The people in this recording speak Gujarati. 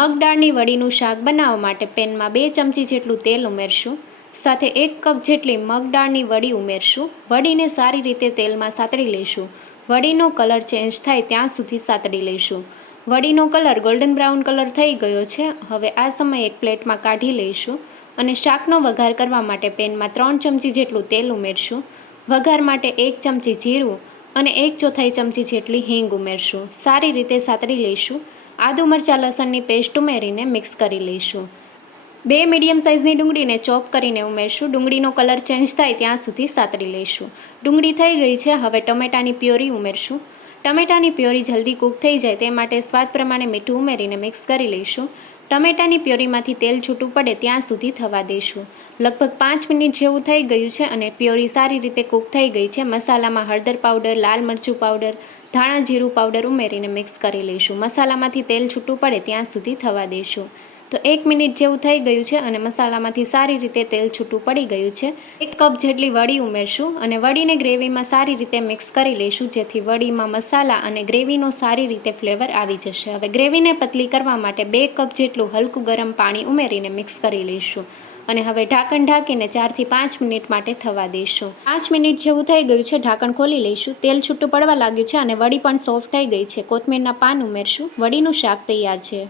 મગ દાળની વડીનું શાક બનાવવા માટે પેનમાં 2 ચમચી જેટલું તેલ ઉમેરશું. સાથે 1 કપ જેટલી મગ દાળની વડી ઉમેરશું. વડીને સારી રીતે તેલમાં સાતળી લઈશું. વડીનો કલર ચેન્જ થાય ત્યાં સુધી સાતળી લઈશું. વડીનો કલર ગોલ્ડન બ્રાઉન કલર થઈ ગયો છે. હવે આ સમયે એક પ્લેટમાં કાઢી લઈશું અને શાકનો વઘાર કરવા માટે પેનમાં 3 ચમચી જેટલું તેલ ઉમેરશું. વઘાર માટે 1 ચમચી જીરું અને 1/4 ચમચી જેટલી હિંગ ઉમેરશું. સારી રીતે સાતળી લઈશું. આદુ મરચાં લસણની પેસ્ટ ઉમેરીને મિક્સ કરી લઈશું. 2 મીડિયમ સાઇઝની ડુંગળીને ચોપ કરીને ઉમેરશું. ડુંગળીનો કલર ચેન્જ થાય ત્યાં સુધી સાતળી લઈશું. ડુંગળી થઈ ગઈ છે. હવે ટમેટાની પ્યોરી ઉમેરશું. ટમેટાની પ્યોરી જલ્દી કૂક થઈ જાય તે માટે સ્વાદ પ્રમાણે મીઠું ઉમેરીને મિક્સ કરી લઈશું. ટમેટાની પ્યોરીમાંથી તેલ છૂટું પડે ત્યાં સુધી થવા દઈશું. લગભગ 5 મિનિટ જેવું થઈ ગયું છે અને પ્યોરી સારી રીતે કૂક થઈ ગઈ છે. મસાલામાં હળદર પાવડર, લાલ મરચું પાવડર, ધાણા જીરું પાવડર ઉમેરીને મિક્સ કરી લઈશું. મસાલામાંથી તેલ છૂટું પડે ત્યાં સુધી થવા દઈશું. તો 1 મિનિટ જેવું થઈ ગયું છે અને મસાલામાંથી સારી રીતે તેલ છૂટું પડી ગયું છે. 1 કપ જેટલી વડી ઉમેરશું અને વડીને ગ્રેવીમાં સારી રીતે મિક્સ કરી લઈશું, જેથી વડીમાં મસાલા અને ગ્રેવીનો સારી રીતે ફ્લેવર આવી જશે. હવે ગ્રેવીને પતલી કરવા માટે 2 કપ જેટલું હલકું ગરમ પાણી ઉમેરીને મિક્સ કરી લઈશું અને હવે ઢાંકણ ઢાંકીને 4 થી 5 મિનિટ માટે થવા દઈશું. 5 મિનિટ જેવું થઈ ગયું છે. ઢાંકણ ખોલી લઈશું. તેલ છૂટું પડવા લાગ્યું છે અને વડી પણ સોફ્ટ થઈ ગઈ છે. કોથમીરના પાન ઉમેરશું. વડીનું શાક તૈયાર છે.